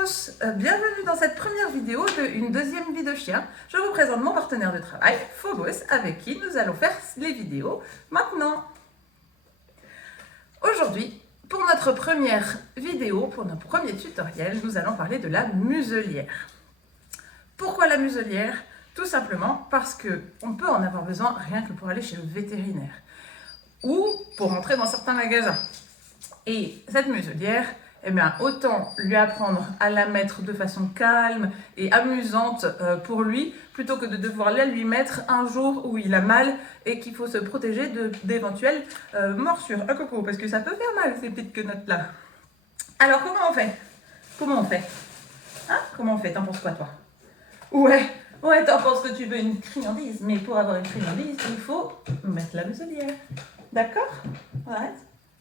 Phobos, bienvenue dans cette première vidéo d'une deuxième vie de chien. Je vous présente mon partenaire de travail, Phobos, avec qui nous allons faire les vidéos maintenant. Aujourd'hui, pour notre première vidéo, pour notre premier tutoriel, nous allons parler de la muselière. Pourquoi la muselière? Tout simplement parce qu'on peut en avoir besoin rien que pour aller chez le vétérinaire ou pour entrer dans certains magasins. Et cette muselière, eh bien, autant lui apprendre à la mettre de façon calme et amusante pour lui, plutôt que de devoir la lui mettre un jour où il a mal et qu'il faut se protéger d'éventuelles morsures. Ah, coucou, parce que ça peut faire mal, ces petites quenottes-là. Alors, comment on fait? Comment on fait? Hein? Comment on fait? T'en penses quoi, toi? Ouais, t'en penses que tu veux une friandise, mais pour avoir une friandise, il faut mettre la muselière. D'accord? On arrête?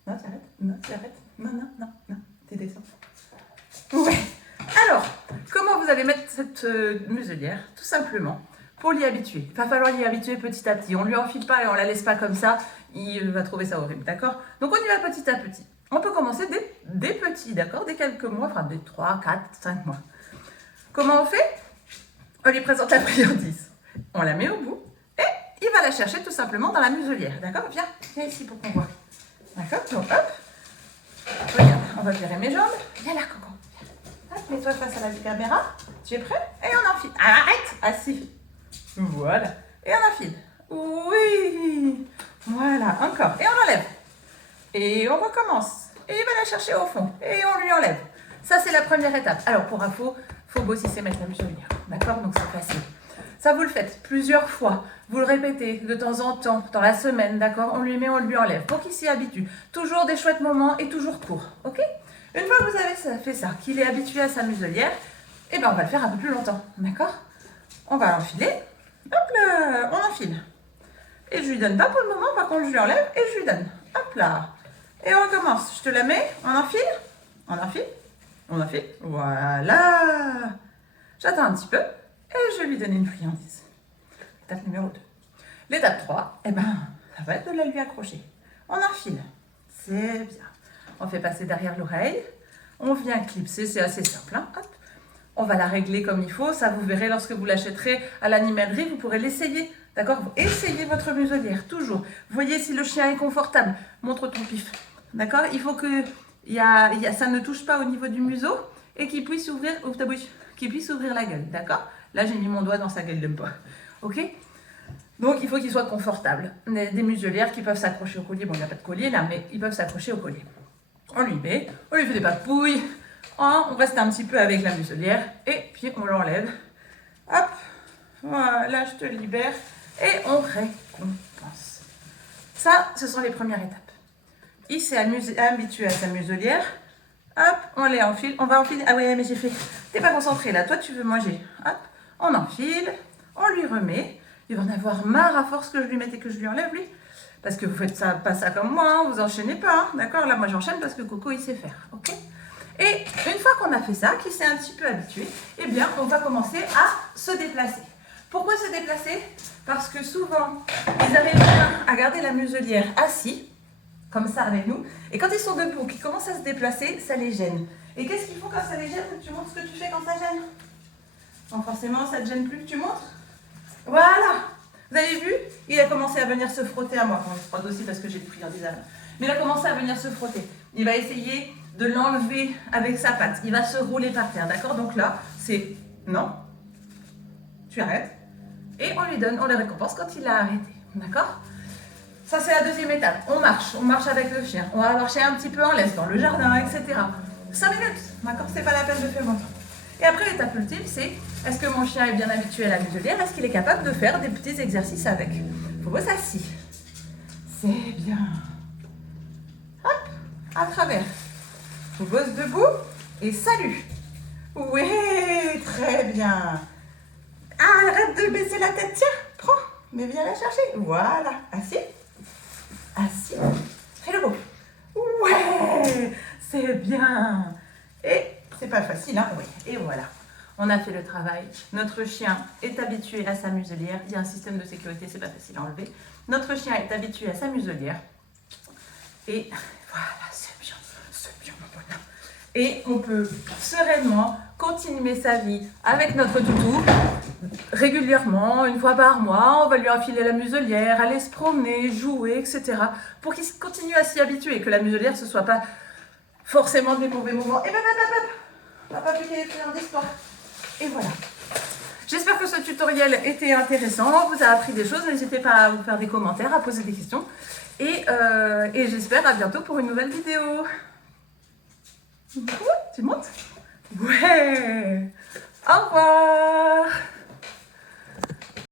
Non, tu arrêtes? Non, tu arrêtes? Non. Tu descends. Ouais. Alors, comment vous allez mettre cette muselière? Tout simplement, pour l'y habituer. Il va falloir l'y habituer petit à petit. On ne lui enfile pas et on ne la laisse pas comme ça. Il va trouver ça horrible, d'accord? Donc, on y va petit à petit. On peut commencer dès petits, d'accord? Dès quelques mois, enfin, dès 3, 4, 5 mois. Comment on fait? On lui présente la friandise. On la met au bout et il va la chercher tout simplement dans la muselière, d'accord? Viens ici pour qu'on voit. D'accord? Donc, hop. Regarde, on va virer mes jambes. Viens là, Coco. Hop, mets-toi face à la caméra. Tu es prêt? Et on enfile. Arrête! Assis. Voilà. Et on enfile. Oui. Voilà, encore. Et on enlève. Et on recommence. Et il va la chercher au fond. Et on lui enlève. Ça, c'est la première étape. Alors, pour info, faut aussi mettre la muselière. D'accord? Donc, c'est facile. Ça, vous le faites plusieurs fois. Vous le répétez de temps en temps, dans la semaine, d'accord? On lui met, on lui enlève, pour qu'il s'y habitue. Toujours des chouettes moments et toujours court, ok? Une fois que vous avez fait ça, qu'il est habitué à sa muselière, eh ben on va le faire un peu plus longtemps, d'accord? On va l'enfiler. Hop là, on enfile. Et je lui donne pas pour le moment, par contre je lui enlève et je lui donne. Hop là. Et on recommence. Je te la mets, on enfile, on enfile, on enfile. Voilà. J'attends un petit peu. Et je vais lui donner une friandise. Étape numéro 2. L'étape 3, eh ben, ça va être de la lui accrocher. On enfile. C'est bien. On fait passer derrière l'oreille. On vient clipser, c'est assez simple. Hein. Hop. On va la régler comme il faut. Ça, vous verrez lorsque vous l'achèterez à l'animalerie, vous pourrez l'essayer. D'accord? Vous essayez votre muselière, toujours. Voyez si le chien est confortable. Montre ton pif. D'accord? Il faut que ça ne touche pas au niveau du museau et qu'il puisse ouvrir, ouvre ta bouche, qu'il puisse ouvrir la gueule. D'accord? Là, j'ai mis mon doigt dans sa gueule de bois. Ok? Donc, il faut qu'il soit confortable. Des muselières qui peuvent s'accrocher au collier. Bon, il n'y a pas de collier là, mais ils peuvent s'accrocher au collier. On lui met, on lui fait des papouilles. On reste un petit peu avec la muselière. Et puis, on l'enlève. Hop. Voilà, je te libère. Et on récompense. Ça, ce sont les premières étapes. Il s'est habitué à sa muselière. Hop, on les enfile. On va enfiler. Ah ouais, mais j'ai fait. T'es pas concentré là. Toi, tu veux manger. Hop, on enfile. On lui remet. Il va en avoir marre à force que je lui mette et que je lui enlève, lui. Parce que vous faites ça, pas ça comme moi. Hein, vous enchaînez pas. Hein, d'accord? Là, moi, j'enchaîne parce que Coco, il sait faire. Ok? Et une fois qu'on a fait ça, qu'il s'est un petit peu habitué, eh bien, on va commencer à se déplacer. Pourquoi se déplacer? Parce que souvent, ils arrivent bien à garder la muselière assis. Comme ça avec nous. Et quand ils sont debout, qu'ils commencent à se déplacer, ça les gêne. Et qu'est-ce qu'ils font quand ça les gêne? Tu montres ce que tu fais quand ça gêne? Bon, forcément, ça ne te gêne plus que tu montres. Voilà. Vous avez vu? Il a commencé à venir se frotter à moi. Bon, il se frotte aussi parce que j'ai le friandise à la main. Mais il a commencé à venir se frotter. Il va essayer de l'enlever avec sa patte. Il va se rouler par terre, d'accord? Donc là, c'est non. Tu arrêtes. Et on lui donne, on le récompense quand il a arrêté. D'accord? Ça, c'est la deuxième étape. On marche avec le chien. On va marcher un petit peu en laisse dans le jardin, etc. 5 minutes, d'accord? C'est pas la peine de faire longtemps. Et après, l'étape ultime, c'est est-ce que mon chien est bien habitué à la muselière? Est-ce qu'il est capable de faire des petits exercices avec? Faut bosser assis. C'est bien. Hop, à travers. Faut bosser debout et salut. Oui, très bien. Arrête de baisser la tête, tiens, prends. Mais viens la chercher. Voilà, assis. Assis. Fais le beau. Ouais, c'est bien. Et c'est pas facile, hein? Oui. Et voilà. On a fait le travail. Notre chien est habitué à sa muselière. Il y a un système de sécurité, c'est pas facile à enlever. Notre chien est habitué à sa muselière. Et voilà, c'est bien, mon bonhomme. Et on peut sereinement continuer sa vie avec notre toutou régulièrement, une fois par mois. On va lui enfiler la muselière, aller se promener, jouer, etc. pour qu'il continue à s'y habituer, que la muselière ce soit pas forcément des mauvais moments. Et on va pas appliquer les fleurs d'histoire. Et voilà. J'espère que ce tutoriel était intéressant, vous a appris des choses. N'hésitez pas à vous faire des commentaires, à poser des questions. Et j'espère à bientôt pour une nouvelle vidéo. Tu montes? Ouais. Au revoir.